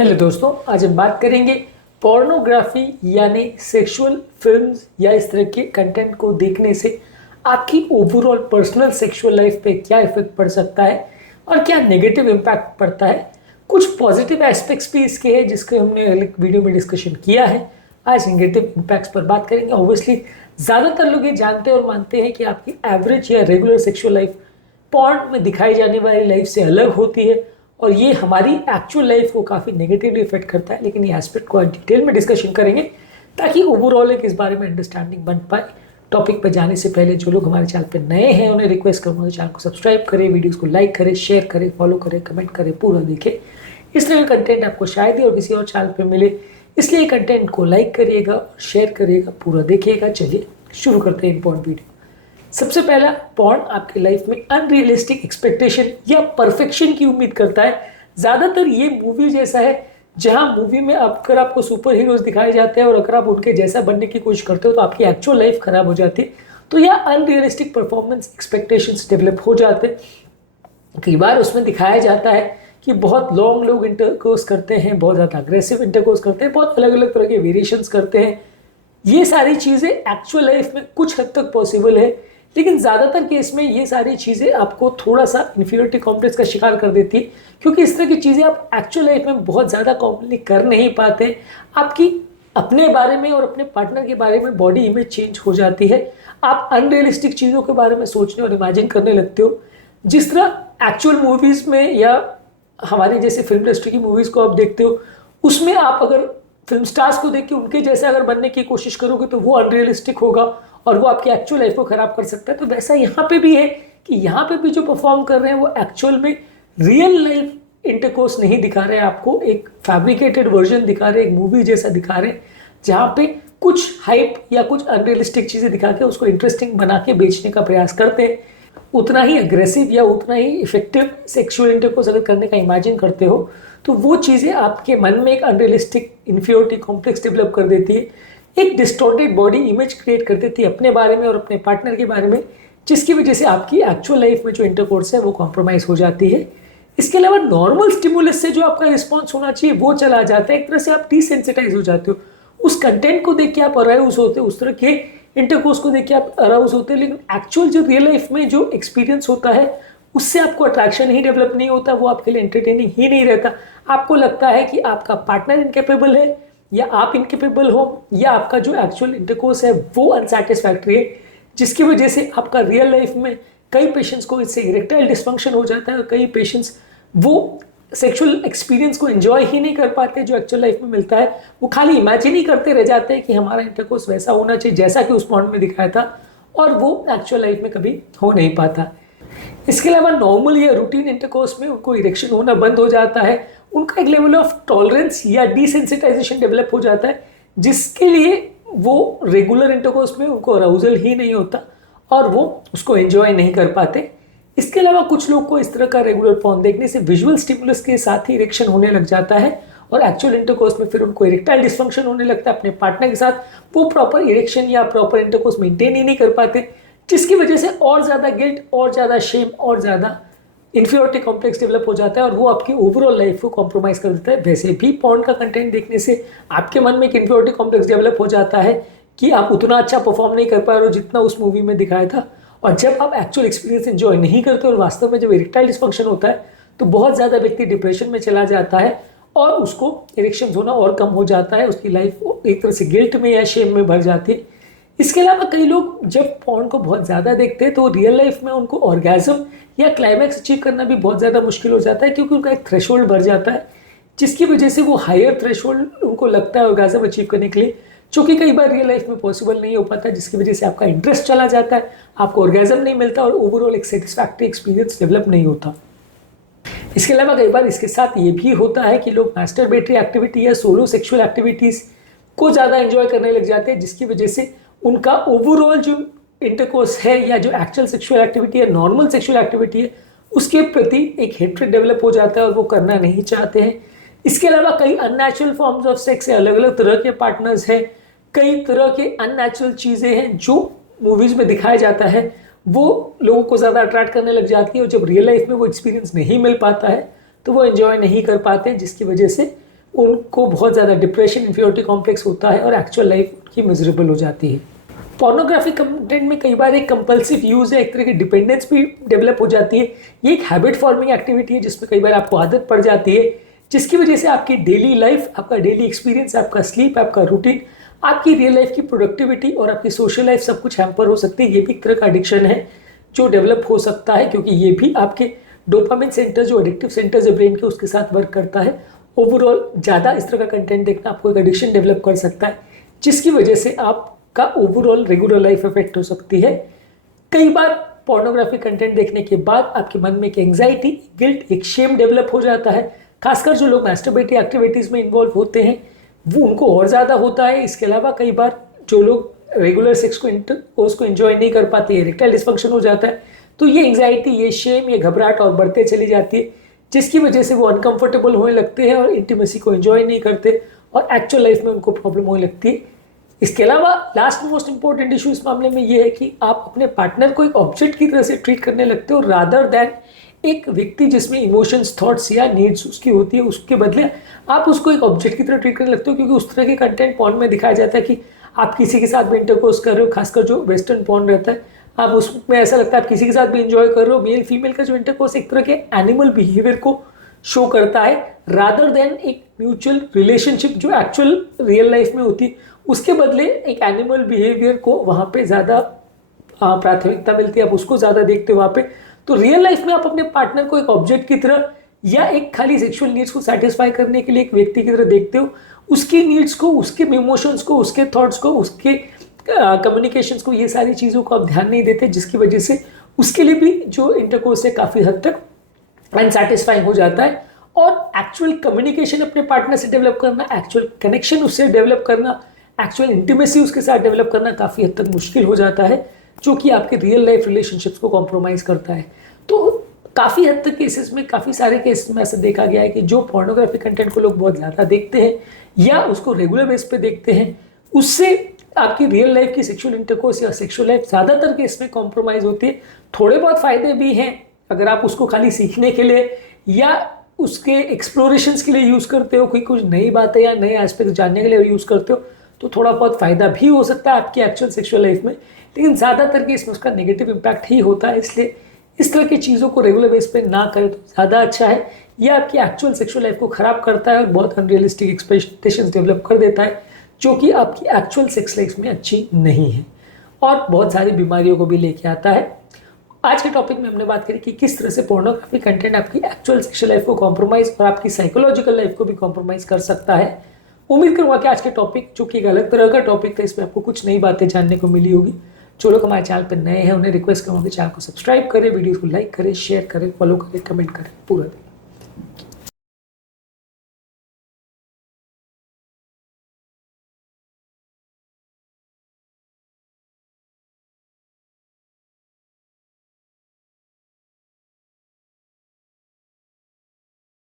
Hello दोस्तों, आज हम बात करेंगे पोर्नोग्राफी यानी सेक्सुअल फिल्म्स या इस तरह के कंटेंट को देखने से आपकी ओवरऑल पर्सनल सेक्सुअल लाइफ पे क्या इफेक्ट पड़ सकता है और क्या नेगेटिव इम्पैक्ट पड़ता है। कुछ पॉजिटिव एस्पेक्ट्स भी इसके हैं जिसके हमने अलग वीडियो में डिस्कशन किया है। आज नेगेटिव इम्पैक्ट्स पर बात करेंगे। ऑब्वियसली ज़्यादातर लोग ये जानते और मानते हैं कि आपकी एवरेज या रेगुलर सेक्सुअल लाइफ पॉर्न में दिखाई जाने वाली लाइफ से अलग होती है और ये हमारी एक्चुअल लाइफ को काफ़ी नेगेटिवली इफेक्ट करता है। लेकिन ये एस्पेक्ट को डिटेल में डिस्कशन करेंगे ताकि ओवरऑल एक इस बारे में अंडरस्टैंडिंग बन पाए। टॉपिक पर जाने से पहले जो लोग हमारे चैनल पे नए हैं उन्हें रिक्वेस्ट करूँगा चैनल को सब्सक्राइब करें, वीडियोस को लाइक करें, शेयर करें, फॉलो करें, कमेंट करें, पूरा देखें। इस तरह का कंटेंट आपको शायद ही और किसी और चैनल पर मिले, इसलिए कंटेंट को लाइक करिएगा, शेयर करिएगा, पूरा देखिएगा। चलिए शुरू करते हैं इम्पोर्टेंट वीडियो। सबसे पहला, पॉर्न आपकी लाइफ में अनरियलिस्टिक एक्सपेक्टेशन या परफेक्शन की उम्मीद करता है। ज़्यादातर ये मूवी जैसा है जहां मूवी में अगर आपको सुपर हीरोज दिखाए जाते हैं और अगर आप उनके जैसा बनने की कोशिश करते हो तो आपकी एक्चुअल लाइफ खराब हो जाती है। तो यह अनरियलिस्टिक परफॉर्मेंस एक्सपेक्टेशंस डेवलप हो जाते हैं। कई बार उसमें दिखाया जाता है कि बहुत लॉन्ग लोग इंटरकोर्स करते हैं, बहुत ज़्यादा अग्रेसिव इंटरकोर्स करते हैं, बहुत अलग अलग तरह के वेरिएशंस करते हैं। ये सारी चीज़ें एक्चुअल लाइफ में कुछ हद तक पॉसिबल है, लेकिन ज़्यादातर केस में ये सारी चीज़ें आपको थोड़ा सा इन्फीरियरिटी कॉम्प्लेक्स का शिकार कर देती है, क्योंकि इस तरह की चीज़ें आप एक्चुअल लाइफ में बहुत ज़्यादा कॉम्प्ली कर नहीं पाते। आपकी अपने बारे में और अपने पार्टनर के बारे में बॉडी इमेज चेंज हो जाती है। आप अनरियलिस्टिक चीज़ों के बारे में सोचने और इमेजिन करने लगते हो। जिस तरह एक्चुअल मूवीज़ में या हमारे जैसे फिल्म इंडस्ट्री की मूवीज़ को आप देखते हो, उसमें आप अगर फिल्म स्टार्स को देख के उनके जैसे अगर बनने की कोशिश करोगे तो वो अनरियलिस्टिक होगा और वो आपकी एक्चुअल लाइफ को ख़राब कर सकता है। तो वैसा यहाँ पे भी है कि यहाँ पे भी जो परफॉर्म कर रहे हैं वो एक्चुअल में रियल लाइफ इंटरकोर्स नहीं दिखा रहे हैं, आपको एक फैब्रिकेटेड वर्जन दिखा रहे हैं, एक मूवी जैसा दिखा रहे हैं जहाँ पे कुछ हाइप या कुछ अनरियलिस्टिक चीज़ें दिखा के उसको इंटरेस्टिंग बना के बेचने का प्रयास करते हैं। उतना ही अग्रेसिव या उतना ही इफेक्टिव सेक्सुअल इंटरकोर्स अगर करने का इमेजिन करते हो तो वो चीज़ें आपके मन में एक अनरियलिस्टिक इन्फीरियरिटी कॉम्प्लेक्स डेवलप कर देती है, एक डिस्टॉर्टेड बॉडी इमेज क्रिएट कर देती है अपने बारे में और अपने पार्टनर के बारे में, जिसकी वजह से आपकी एक्चुअल लाइफ में जो इंटरकोर्स है वो कॉम्प्रोमाइज़ हो जाती है। इसके अलावा नॉर्मल स्टिमुलस से जो आपका रिस्पॉन्स होना चाहिए वो चला जाता है। एक तरह से आप डिसेंसिटाइज हो जाते हो। उस कंटेंट को देख के आप अराउज होते हो, उस तरह के इंटरकोर्स को देख के आप अराउज होते हैं, लेकिन एक्चुअल जो रियल लाइफ में जो एक्सपीरियंस होता है उससे आपको अट्रैक्शन ही डेवलप नहीं होता, वो आपके लिए एंटरटेनिंग ही नहीं रहता। आपको लगता है कि आपका पार्टनर इनकेपेबल है या आप इनकेपेबल हो या आपका जो एक्चुअल इंटरकोर्स है वो अनसैटिस्फैक्ट्री है, जिसकी वजह से आपका रियल लाइफ में कई पेशेंट्स को इससे इरेक्टाइल डिस्फंक्शन हो जाता है और कई पेशेंट्स वो सेक्सुअल एक्सपीरियंस को एंजॉय ही नहीं कर पाते जो एक्चुअल लाइफ में मिलता है। वो खाली इमेजिन ही करते रह जाते हैं कि हमारा इंटरकोर्स वैसा होना चाहिए जैसा कि उस पॉइंट में दिखाया था, और वो एक्चुअल लाइफ में कभी हो नहीं पाता। इसके अलावा नॉर्मल या रूटीन इंटरकोर्स में उनको इरेक्शन होना बंद हो जाता है, उनका एक लेवल ऑफ टॉलरेंस या डिसेंसिटाइजेशन डेवलप हो जाता है, जिसके लिए वो रेगुलर इंटरकोर्स में उनको अराउजल ही नहीं होता और वो उसको एंजॉय नहीं कर पाते। इसके अलावा कुछ लोग को इस तरह का रेगुलर पॉर्न देखने से विजुअल स्टिमुलस के साथ ही इरेक्शन होने लग जाता है और एक्चुअल इंटरकोर्स में फिर उनको इरेक्टाइल डिस्फंक्शन होने लगता है अपने पार्टनर के साथ। वो प्रॉपर इरेक्शन या प्रॉपर इंटरकोर्स मेंटेन ही नहीं कर पाते, जिसकी वजह से और ज़्यादा गिल्ट और ज़्यादा शेम और ज़्यादा इन्फीरियरिटी कॉम्प्लेक्स डेवलप हो जाता है और वो आपकी ओवरऑल लाइफ को कॉम्प्रोमाइज कर देता है। वैसे भी पॉर्न का कंटेंट देखने से आपके मन में एक इन्फीरियरिटी कॉम्प्लेक्स डेवलप हो जाता है कि आप उतना अच्छा परफॉर्म नहीं कर पा रहे हो जितना उस मूवी में दिखाया था, और जब आप एक्चुअल एक्सपीरियंस एंजॉय नहीं करते और वास्तव में जब इरेक्टाइल डिस्फंक्शन होता है तो बहुत ज़्यादा व्यक्ति डिप्रेशन में चला जाता है और उसको इरेक्शन होना और कम हो जाता है, उसकी लाइफ एक तरह से गिल्ट में या शेम में भर जाती है। इसके अलावा कई लोग जब पॉर्न को बहुत ज़्यादा देखते हैं तो रियल लाइफ में उनको ऑर्गेज़म या क्लाइमैक्स अचीव करना भी बहुत ज़्यादा मुश्किल हो जाता है, क्योंकि उनका एक थ्रेशोल्ड बढ़ जाता है, जिसकी वजह से वो हायर थ्रेशोल्ड उनको लगता है ऑर्गेज़म अचीव करने के लिए, जो कि कई बार रियल लाइफ में पॉसिबल नहीं हो पाता, जिसकी वजह से आपका इंटरेस्ट चला जाता है, आपको ऑर्गेज़म नहीं मिलता और ओवरऑल एक सेटिस्फैक्ट्री एक्सपीरियंस डेवलप नहीं होता। इसके अलावा कई बार इसके साथ ये भी होता है कि लोग मास्टरबेटरी एक्टिविटी या सोलो सेक्सुअल एक्टिविटीज़ को ज़्यादा एंजॉय करने लग जाते हैं, जिसकी वजह से उनका ओवरऑल जो इंटरकोर्स है या जो एक्चुअल सेक्सुअल एक्टिविटी है, नॉर्मल सेक्सुअल एक्टिविटी है, उसके प्रति एक हेट्रेड डेवलप हो जाता है और वो करना नहीं चाहते हैं। इसके अलावा कई अननेचुरल फॉर्म्स ऑफ सेक्स है, अलग अलग तरह के पार्टनर्स हैं, कई तरह के अननेचुरल चीज़ें हैं जो मूवीज़ में दिखाया जाता है, वो लोगों को ज़्यादा अट्रैक्ट करने लग जाती है और जब रियल लाइफ में वो एक्सपीरियंस नहीं मिल पाता है तो वो एंजॉय नहीं कर पाते, जिसकी वजह से उनको बहुत ज़्यादा डिप्रेशन, इन्फीरियरिटी कॉम्प्लेक्स होता है और एक्चुअल लाइफ उनकी मिजरेबल हो जाती है। पोर्नोग्राफी कंटेंट में कई बार एक कंपल्सिव यूज़ है, एक तरह की डिपेंडेंस भी डेवलप हो जाती है। ये एक हैबिट फॉर्मिंग एक्टिविटी है जिसमें कई बार आपको आदत पड़ जाती है, जिसकी वजह से आपकी डेली लाइफ, आपका डेली एक्सपीरियंस, आपका स्लीप, आपका रूटीन, आपकी रियल लाइफ की प्रोडक्टिविटी और आपकी सोशल लाइफ सब कुछ हैम्पर हो सकती है। ये भी एक तरह का एडिक्शन है जो डेवलप हो सकता है, क्योंकि ये भी आपके डोपामिन सेंटर, जो एडिक्टिव सेंटर्स है ब्रेन के, उसके साथ वर्क करता है। ओवरऑल ज़्यादा इस तरह का कंटेंट देखना आपको एक एडिक्शन डेवलप कर सकता है, जिसकी वजह से आपका ओवरऑल रेगुलर लाइफ इफेक्ट हो सकती है। कई बार पोर्नोग्राफी कंटेंट देखने के बाद आपके मन में एक एंग्जाइटी, गिल्ट, एक शेम डेवलप हो जाता है। खासकर जो लोग मैस्टरबेटरी एक्टिविटीज़ में इन्वॉल्व होते हैं वो उनको और ज़्यादा होता है। इसके अलावा कई बार जो लोग रेगुलर सेक्स को इंटरकोर्स को एंजॉय नहीं कर पाते, इरेक्टाइल डिस्फंक्शन हो जाता है, तो ये एंग्जाइटी, ये शेम, ये घबराहट और बढ़ते चली जाती है, जिसकी वजह से वो अनकंफर्टेबल होने लगते हैं और इंटीमेसी को एंजॉय नहीं करते और एक्चुअल लाइफ में उनको प्रॉब्लम होने लगती है। इसके अलावा लास्ट मोस्ट इंपॉर्टेंट इशू इस मामले में ये है कि आप अपने पार्टनर को एक ऑब्जेक्ट की तरह से ट्रीट करने लगते हो, रादर दैन एक व्यक्ति जिसमें इमोशंस, थॉट्स या नीड्स उसकी होती है। उसके बदले आप उसको एक ऑब्जेक्ट की तरह ट्रीट करने लगते हो, क्योंकि उस तरह के कंटेंट पॉर्न में दिखाया जाता है कि आप किसी के साथ भी इंटरकोर्स कर रहे हो। खासकर जो वेस्टर्न पॉर्न रहता है, आप उसमें ऐसा लगता है आप किसी के साथ भी इंजॉय कर रहे हो। मेल फीमेल का जो इंटरकोर्स एक तरह के एनिमल बिहेवियर को शो करता है, रादर देन एक म्यूचुअल रिलेशनशिप जो एक्चुअल रियल लाइफ में होती है। उसके बदले एक एनिमल बिहेवियर को वहाँ पे ज़्यादा प्राथमिकता मिलती है, आप उसको ज़्यादा देखते हो वहाँ पे। तो रियल लाइफ में आप अपने पार्टनर को एक ऑब्जेक्ट की तरह या एक खाली सेक्सुअल नीड्स को सेटिस्फाई करने के लिए एक व्यक्ति की तरह देखते हो। उसकी नीड्स को, उसके इमोशंस को, उसके थॉट्स को, उसके कम्युनिकेशंस को, ये सारी चीज़ों को आप ध्यान नहीं देते, जिसकी वजह से उसके लिए भी जो इंटरकोर्स है काफ़ी हद तक अनसेटिस्फाइंग हो जाता है। और एक्चुअल कम्युनिकेशन अपने पार्टनर से डेवलप करना, एक्चुअल कनेक्शन उससे डेवलप करना, एक्चुअल इंटीमेसी उसके साथ डेवलप करना काफ़ी हद तक मुश्किल हो जाता है, जो कि आपके रियल लाइफ रिलेशनशिप्स को कॉम्प्रोमाइज़ करता है। तो काफ़ी हद तक केसेस में, काफ़ी सारे केसेस में ऐसा देखा गया है कि जो पोर्नोग्राफी कंटेंट को लोग बहुत ज़्यादा देखते हैं या उसको रेगुलर बेस पे देखते हैं, उससे आपकी रियल लाइफ की सेक्सुअल इंटरकोर्स या सेक्सुअल लाइफ ज़्यादातर केस में कॉम्प्रोमाइज़ होती है। थोड़े बहुत फ़ायदे भी हैं अगर आप उसको खाली सीखने के लिए या उसके एक्सप्लोरेशंस के लिए यूज़ करते हो, कोई कुछ नई बातें या नए एस्पेक्ट जानने के लिए यूज़ करते हो, तो थोड़ा बहुत फ़ायदा भी हो सकता है आपकी एक्चुअल सेक्सुअल लाइफ में। लेकिन ज़्यादातर केस में उसका नेगेटिव इम्पैक्ट ही होता है। इसलिए इस तरह की चीज़ों को रेगुलर बेस पे ना करें तो ज़्यादा अच्छा है। यह आपकी एक्चुअल सेक्सुअल लाइफ को ख़राब करता है और बहुत अनरियलिस्टिक एक्सपेक्टेशंस डेवलप कर देता है, जो कि आपकी एक्चुअल सेक्स लाइफ में अच्छी नहीं है और बहुत सारी बीमारियों को भी लेके आता है। आज के टॉपिक में हमने बात करी कि किस तरह से पोर्नोग्राफी कंटेंट आपकी एक्चुअल सेक्सुअल लाइफ को कॉम्प्रोमाइज़ और आपकी साइकोलॉजिकल लाइफ को भी कॉम्प्रोमाइज़ कर सकता है। उम्मीद करूँगा कि आज के टॉपिक, जो कि एक अलग तरह का टॉपिक था, इसमें आपको कुछ नई बातें जानने को मिली होगी। जो लोग हमारे चैनल पर नए हैं उन्हें रिक्वेस्ट करूँगा कि चैनल को सब्सक्राइब करें, वीडियोज़ को लाइक करें, शेयर करें, फॉलो करें, कमेंट करें पूरा दिन।